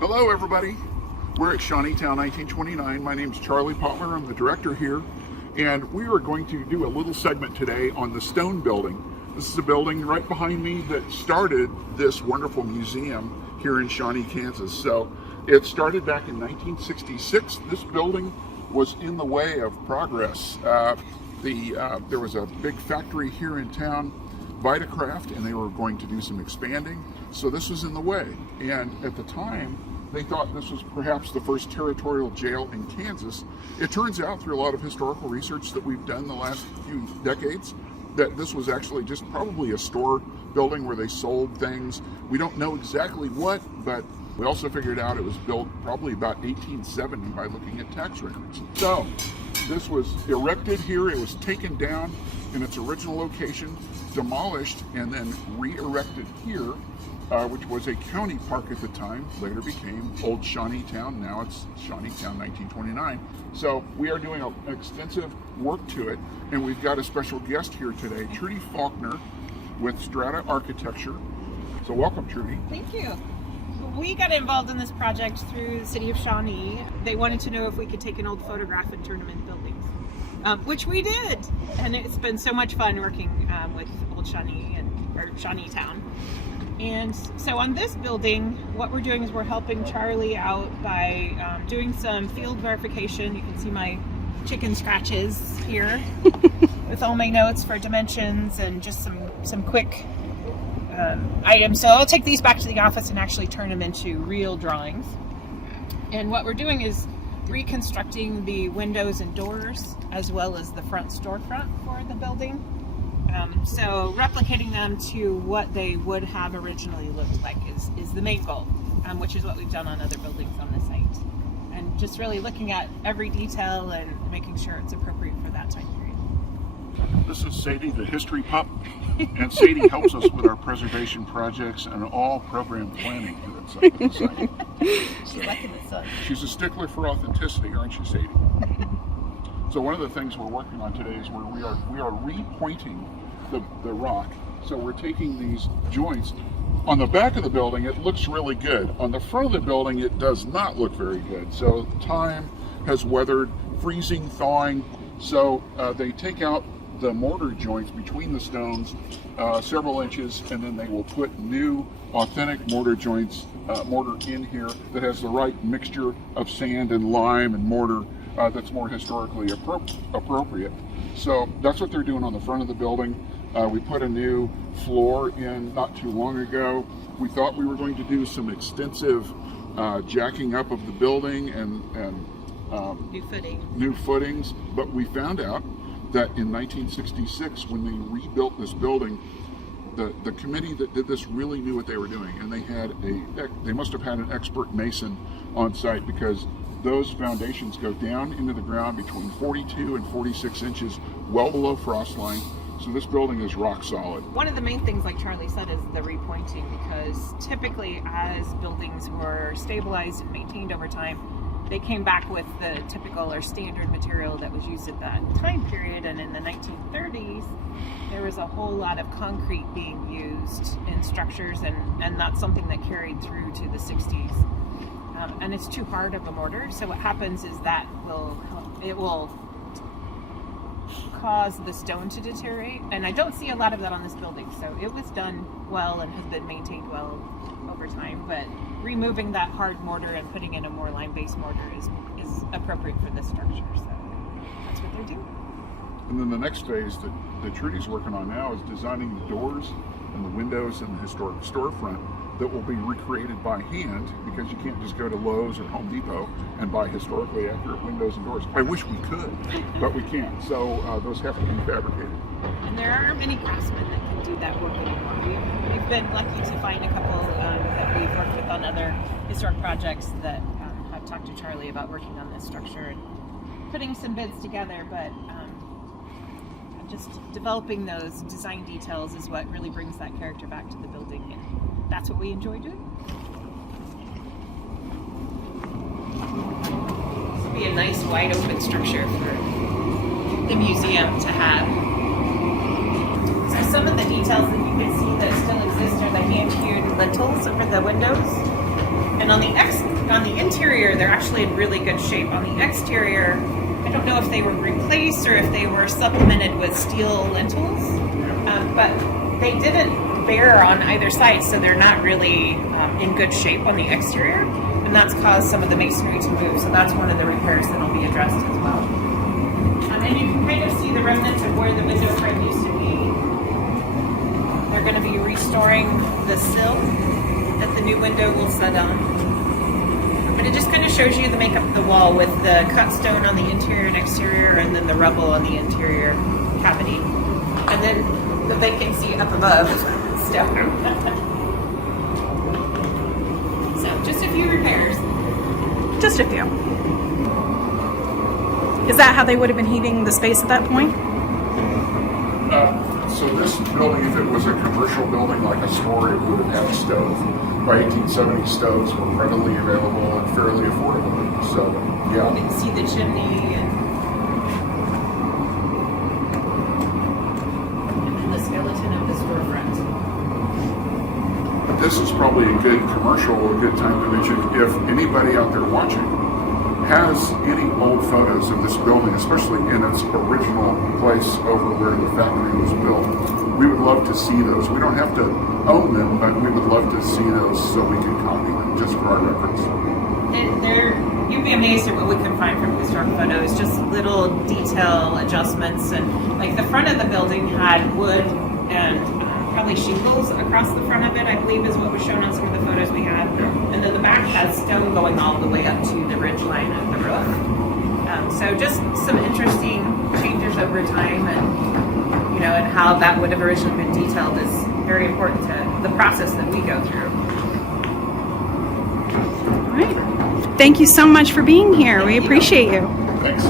Hello everybody, we're at Shawneetown 1929. My name is Charlie Faulkner, I'm the director here, and we are going to do a little segment today on the Stone Building. This is a building right behind me that started this wonderful museum here in Shawnee, Kansas. So it started back in 1966. This building was in the way of progress. There was a big factory here in town, Vitacraft, and they were going to do some expanding. So this was in the way. And at the time, they thought this was perhaps the first territorial jail in Kansas. It turns out through a lot of historical research that we've done the last few decades that this was actually just probably a store building where they sold things. We don't know exactly what, but we also figured out it was built probably about 1870 by looking at tax records. So this was erected here, it was taken down in its original location, demolished, and then re-erected here, which was a county park at the time, later became Old Shawneetown. Now it's Shawneetown 1929. So we are doing extensive work to it, and we've got a special guest here today, Trudy Faulkner with Strata Architecture. So welcome, Trudy. Thank you. We got involved in this project through the city of Shawnee. They wanted to know if we could take an old photograph and turn them into buildings, which we did. And it's been so much fun working with Old Shawnee or Shawneetown. And so on this building, what we're doing is we're helping Charlie out by doing some field verification. You can see my chicken scratches here with all my notes for dimensions and just some quick items. So I'll take these back to the office and actually turn them into real drawings. And what we're doing is reconstructing the windows and doors as well as the front storefront for the building. So replicating them to what they would have originally looked like is the main goal, which is what we've done on other buildings on the site. And just really looking at every detail and making sure it's appropriate for that time period. This is Sadie, the history pup, and Sadie helps us with our preservation projects and all program planning for the site. She's liking the sun. She's a stickler for authenticity, aren't you, Sadie? So one of the things we're working on today is where we are repointing the rock. So we're taking these joints. On the back of the building, it looks really good. On the front of the building, it does not look very good. So time has weathered, freezing, thawing. So they take out the mortar joints between the stones several inches, and then they will put new authentic mortar joints, mortar in here that has the right mixture of sand and lime and mortar that's more historically appropriate. So that's what they're doing on the front of the building. We put a new floor in not too long ago. We thought we were going to do some extensive jacking up of the building and new footings, but we found out that in 1966, when they rebuilt this building, the committee that did this really knew what they were doing, and they must have had an expert mason on site, because those foundations go down into the ground between 42 and 46 inches, well below frost line. So this building is rock solid. One of the main things, like Charlie said, is the repointing, because typically as buildings were stabilized and maintained over time, they came back with the typical or standard material that was used at that time period. And in the 1930s, there was a whole lot of concrete being used in structures, and that's something that carried through to the 60s. And it's too hard of a mortar, so what happens is that it will cause the stone to deteriorate, and I don't see a lot of that on this building. So it was done well and has been maintained well over time, but removing that hard mortar and putting in a more lime-based mortar is appropriate for this structure. So that's what they're doing. And then the next phase that Trudy's working on now is designing the doors and the windows in the historic storefront that will be recreated by hand, because you can't just go to Lowe's or Home Depot and buy historically accurate windows and doors. I wish we could, but we can't. So those have to be fabricated. And there are many craftsmen that can do that work anymore. We've been lucky to find a couple that we've worked with on other historic projects that have talked to Charlie about working on this structure and putting some bids together, but just developing those design details is what really brings that character back to the building, and that's what we enjoy doing. This would be a nice wide open structure for the museum to have. So some of the details that you can see that still exist are the hand-hewed lintels over the windows. And on the interior, they're actually in really good shape. On the exterior, I don't know if they were replaced or if they were supplemented with steel lintels, but they didn't bear on either side, so they're not really in good shape on the exterior, and that's caused some of the masonry to move. So that's one of the repairs that will be addressed as well. And you can kind of see the remnants of where the window frame used to be. They're going to be restoring the sill that the new window will set on. But it just kind of shows you the makeup of the wall with the cut stone on the interior and exterior, and then the rubble on the interior cavity. And then the vacancy up above stone. So just a few repairs. Just a few. Is that how they would have been heating the space at that point? So this building, if it was a commercial building like a store, it would have had a stove. By 1870, stoves were readily available and fairly affordable. So, yeah. You can see the chimney and then the skeleton of the storefront. This is probably a good commercial or a good time to mention if anybody out there watching has any old photos of this building, especially in its original place over where the factory was built. We would love to see those. We don't have to own them, but we would love to see those so we can copy them just for our reference. You'd be amazed at what we can find from historic photos, just little detail adjustments. And like the front of the building had wood and probably shingles across the front of it, I believe is what was shown on some of the photos we had. Yeah. And then the back has stone going all the way up to the ridge line of the roof. So just some interesting changes over time, and how that would have originally been detailed is very important to the process that we go through. All right. Thank you so much for being here. We appreciate you. Thanks.